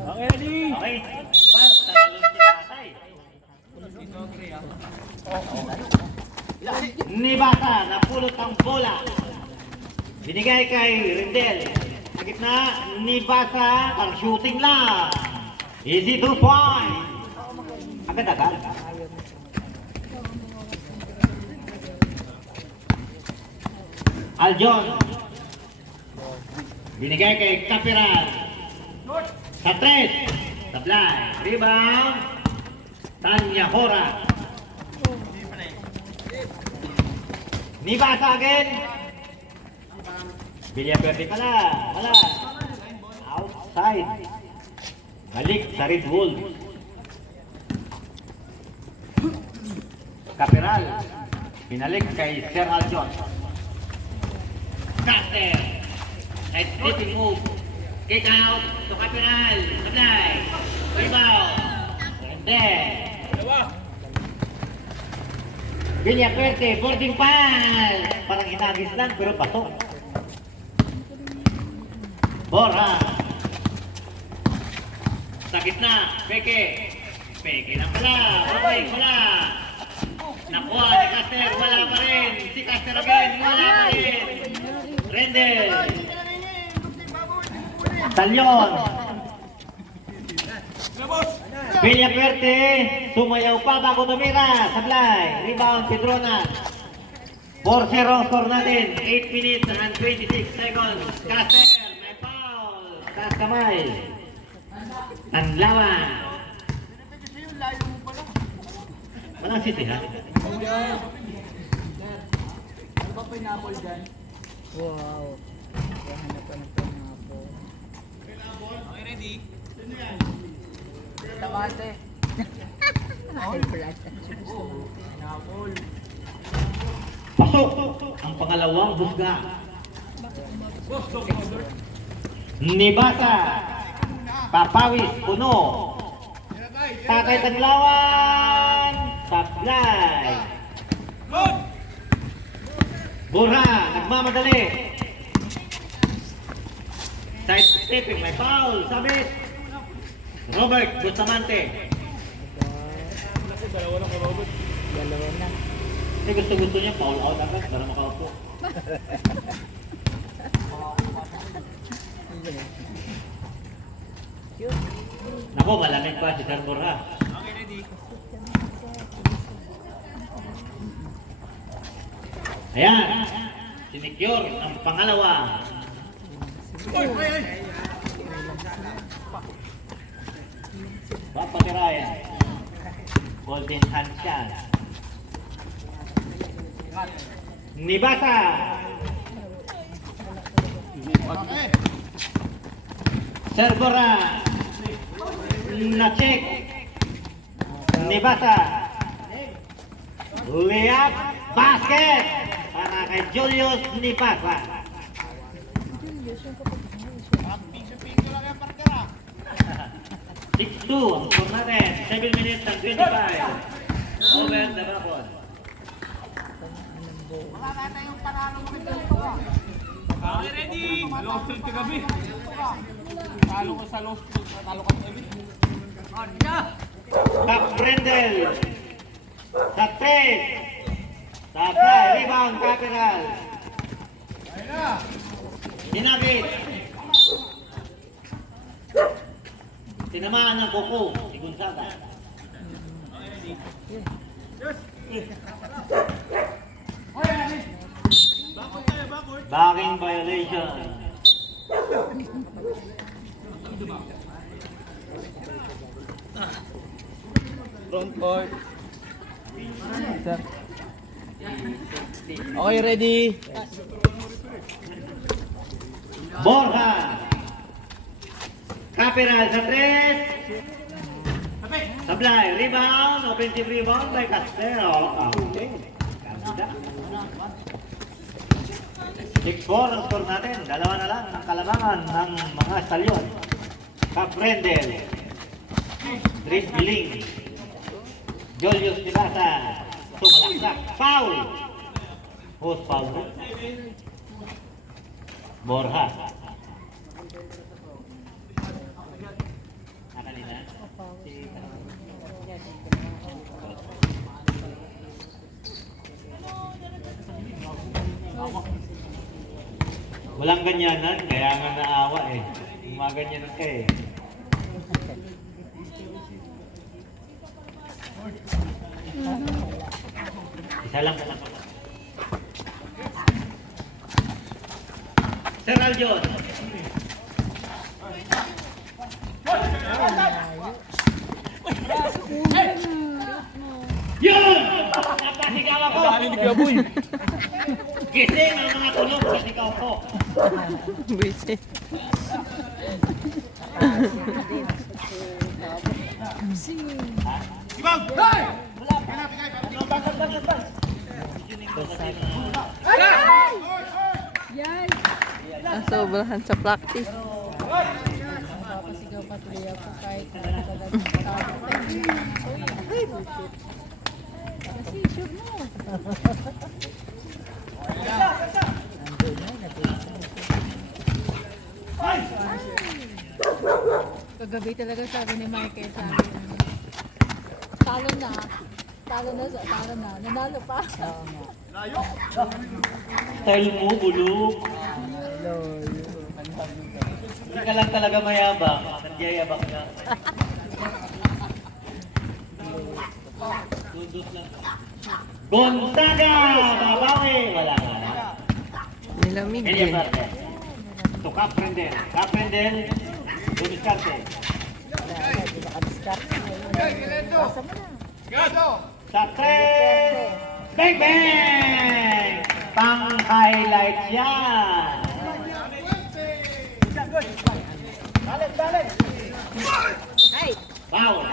Okay, ready? Okay. Bal, talon si Tatay. Nibasa, napulot ang bola. Binigay kay Rendel. Sa gitna, Nibasa, ang shooting lang. Easy 2 point. Agad-agad. Aljon. Binigay kay Capiral. Sa 3. Sablay. Rebound. Tanya Hora. Nibasa again. Villaperte pala. Wala. Outside. Balik sa Red Wolves. Capiral. Pinalik kay Sir Aljon. Caster. Side flipping move. Kick out to Capiral. Sablay. Rebound. And then. Villaperte. Boarding foul. Parang inagis lang pero pasok. Borja. Sa gitna. Peke. Peke lang pala. Okay, wala. Nakuha ni Caster. Wala pa rin. Si Caster again. Wala pa rin. Rendel. Talyon. Villaperte. Sumayaw pa bago tumira. Sablay. Rebound. Pedrona. 4-0 score natin. 8 minutes and 26 seconds. Caster. May foul. Taas kamay. Tanlawan. Walang city ha? Ano ba pineapple dyan? Wow. Hanap ka ng pineapple. Okay, ready? Tamate. Pineapple. Pasok! Ang pangalawang busga. Nibasa. Papawis. Puno. Tatay Taglawan. Sablay. Borja. Nagmamadali. Side stepping. May foul. Sabit. Robert Bustamante. Dalawa na. Kasi gusto niya foul out agad para makaupo. Nako, malamig pa si Sir Borja. Okay, ready? Ayan. Sinicure ang pangalawa. Papatirayan. Golden hand shot. Nibasa. Sir Borja. Na-check. Nibasa. Layup. Basket. Para kay Julius Nibasa. 6-2 ang score natin. 7 minutes and 25. Over the bacon. Wala na tayong panalo mo nito. Okay, ready? Low street ka gabi. Talo ko sa low street. Talo ka sa gabi. Top Brendel. Sa 3. Sablay. Rebound. Capital. Hinagit. Tinamaan ng kuko. Si Gonzaga. Backing violation. Front court. Sir. Okay, ready? Borja. Capital sa 3. Sablay. Rebound. Offensive rebound by Castero. Okay. Ganda. 6-4 ang score natin. Dalawa na lang ang kalamangan ng mga stalyon. Cap Rendel. Chris Biling. Julius Nibasa. Tumalaksak. Foul. Who's foul? Borja. Walang ganyanan, kaya nga naawa eh. Yung mga ganyanan ka eh. Isa lang. Sir Aljon. Yun! Napasigaw ako! Dali ni Gaboy. Gising ang mga tulog sa sigaw ko. Busy. Ibang! Hey! Nasobrahan sa practice. Papasigaw pa tuloy ako kahit kasi sure mo. Kagabi talaga sabi ni Michael sa akin. Talo na. Nanalo pa. Style mo, bulog. Hindi ka lang talaga mayabang. Nagyayabang lang. Dudot lang. Gonzaga! Babawi! Wala nga. Nilamig Elia din. Verde. To Caprendel. Caprendel. Dumiscarte. Sa 3. Bang bang! Pang-highlight yan! Foul!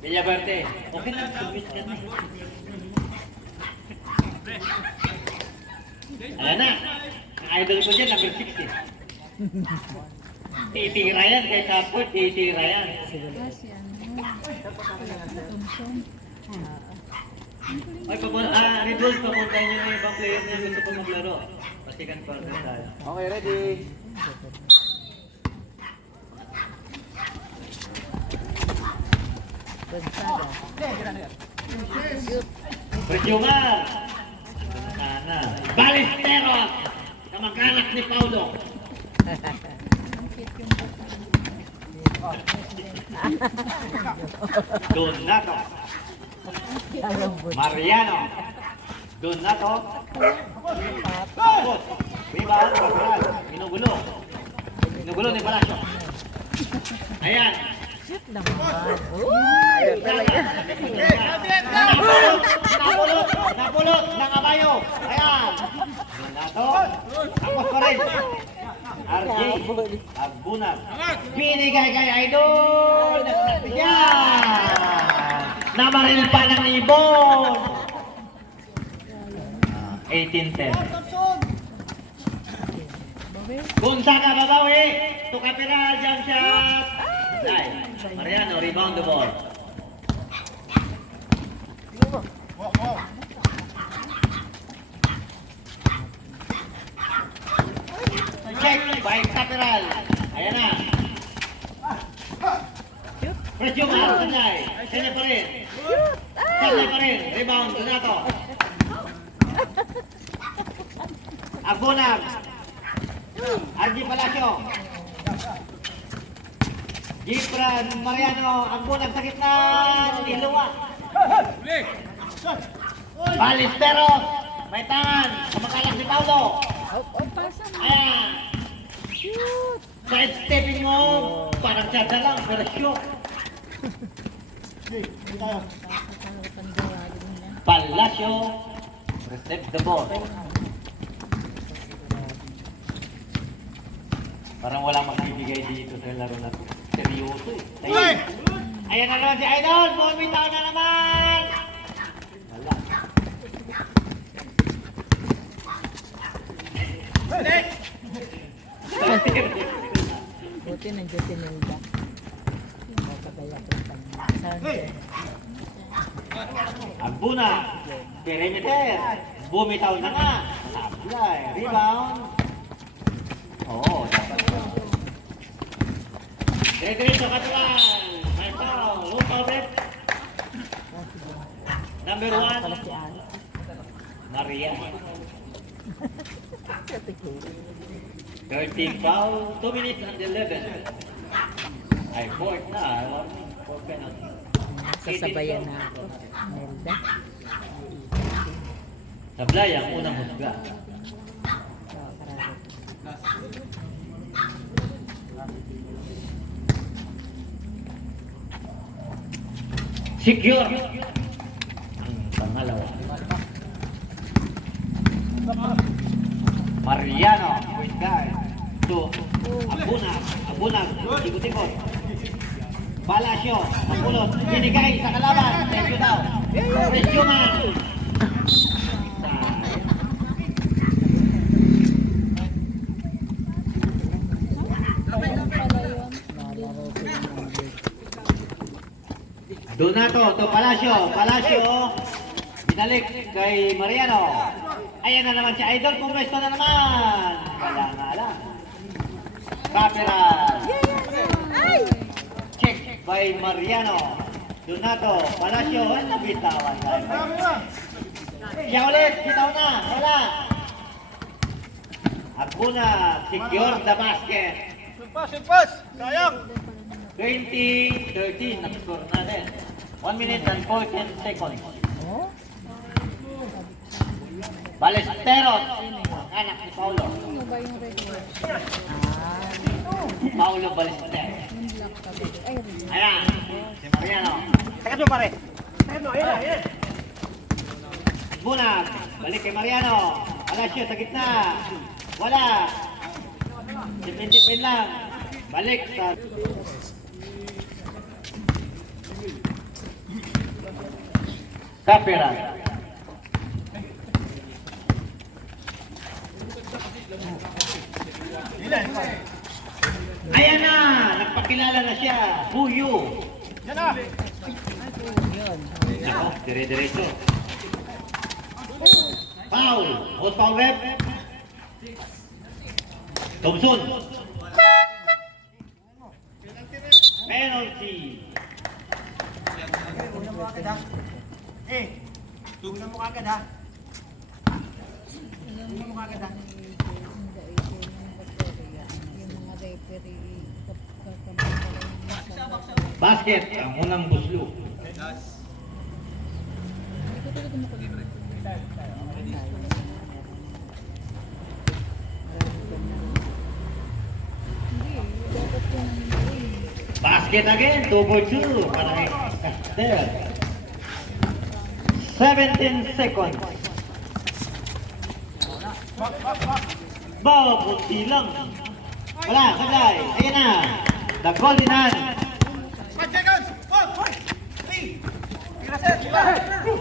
Villaverde. Okay lang, submit ka na. Ayan na. Ang idol ko dyan, number 60. Titira yan, kay Kapot, titira yan. Ay, Red Bulls, papunta nyo yung ibang player na gusto ko maglaro. Pasikan partner tayo. Okay, ready. Berjumar. Sana. Balisteros. Kamag-anak ni Paulo. Donato. Mariano. Donato. Tapos. Rebound. Cabral. Ginugulo. Ginugulo ni Palacio. Ayan. Napulot ng Abayo. Ayan. Donato. Tapos pa rin. RJ. Agbunan. Binigay kay Idol. Yan. Namaril pa ng ibon. 18-10. Gonzaga babawi. Tukapira. Jump shot. Ay, Mariano, rebound the ball. Check by Capiral. Ayan na. Presumar, Sanjay. Sanjay pa rin. Sanjay pa rin. Rebound, Donato. Agbunag. Argy Palacio. Gibran Mariano, Agbunag sa gitna. Iluwa. Balisteros. May tangan. Kamakalas si Paulo. Ayan. Side stepping mo. Parang tsada lang. Pero shoot. Palacio. Receive the ball. Parang walang magbibigay dito sa laro na to. Seryoso eh. Ayan na naman si Idol. Bumitaw na naman. Wala. Buti nandiyan si Nelda. Nakakagaya ko sa Agbuna. Perimeter. Bumitaw na nga. Sablay. Rebound. Oo, dapat. Diretso katulan. May foul. Low foul rep. Number 1. Maria. 13 foul. 2 minutes and 11. Ay, 4 na. Warning. 4 penalty. Sasabayan na ako. Melda. Sablay ang unang husga. Secure. Ang pangalawa. Mariano, point guard. To Abunag, ikot-ikot. Palacio, mapulot, binigay sa kalaban. Thank you daw. Thank you man. Donato to Palacio, binalik kay Mariano. Ayan na naman si Idol, pumwesto na naman. Wala nga lang. Caperal. Check by Mariano. Donato, Palacio, nabitawan tayo. Siya ulit, bitaw na, wala. Abuna, secure the basket. Pass! Sayang! 20-13 na-score natin. 1 minute and 14 seconds. Balesteros, anak ni Paulo. Paulo Balesteros. Ayan, si Mariano. Takat mo pare. Takat mo, ayan. Bunag, balik kay Mariano. Palacio sa gitna. Wala. Tipin-tipin lang. Balik sa... Caperal. Ayan na! Nagpakilala na siya. Who you? Yan na! Ako, dire-diretso. Foul! Hot foul rep. Thompson. Penalty. Tugnan mo kagad ha. Basket, ang unang buslo. Basket again, 2-2 para kay Castel. 17 seconds. Babuti lang. Wala, sablay. Ayan na. The golden hand. 5 seconds! 4, 3, 3, 4,